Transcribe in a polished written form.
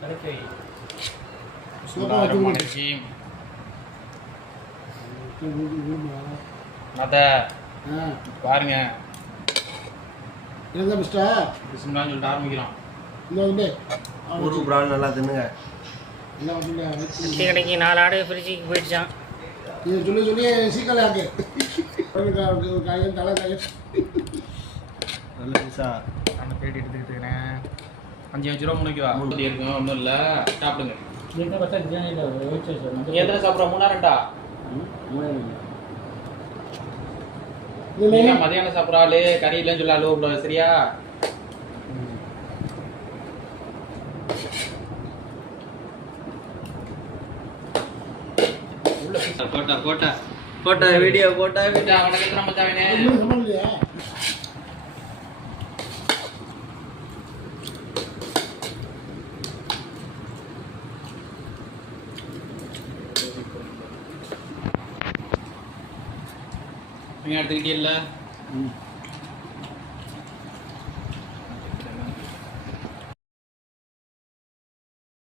பாருங்க என்ன மிஸ்டர் பிஸ்மில்லாஹ்னு சொல்லிட்டு ஆரம்பிக்கிறோம். இந்த வந்து ஒரு பிரான் நல்லா தின்னுங்க. என்ன வந்து கடைக்கு 4 ஆடு ஃப்ரிட்ஜுக்கு போயிடுச்சான். இது சொல்லி சொல்லி சீக்கிரம் ஆக்கு காயம் தலை காயம் நல்ல பீஸா அந்த பிளேட் எடுத்துக்கிட்டுக்கிறேன். 5 ரூபா முன்னைக்குவா மூணு இருக்கும். ஒன்றும் இல்லை, சாப்பிடுங்க. நீ எத்தனை சாப்பிட்ற? 3 2 மதியானம் சாப்பிட்ற ஆளு கறி இல்லைன்னு சொல்ல அழுவ சரியா? போட்டா போட்டா போட்டா வீடியோ போட்டா வீடியோ. உனக்கு எத்தனை மச்சாவே? சமாளியா நீங்க எடுத்துக்கிட்டே இல்லை?